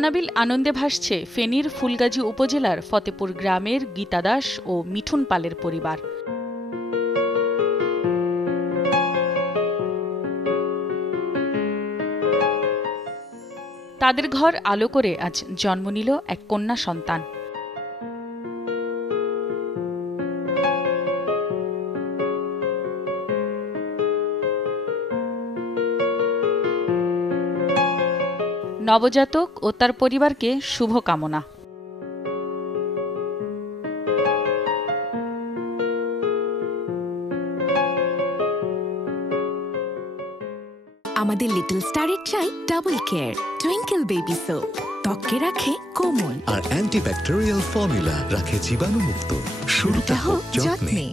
অনাবিল আনন্দে ভাসছে ফেনীর ফুলগাজী উপজেলার ফতেপুর গ্রামের গীতা দাস ও মিঠুন পালের পরিবার। তাদের ঘর আলো করে আজ জন্ম নিল এক কন্যা সন্তান। নবজাতক ও তার পরিবারকে শুভকামনা। আমাদের লিটল স্টারের চাই double care twinkle baby soap, ত্বককে রাখে কোমল আর অ্যান্টিব্যাকটেরিয়াল ফর্মুলা রাখে জীবাণুমুক্ত। শুরুটা হোক যত্নে।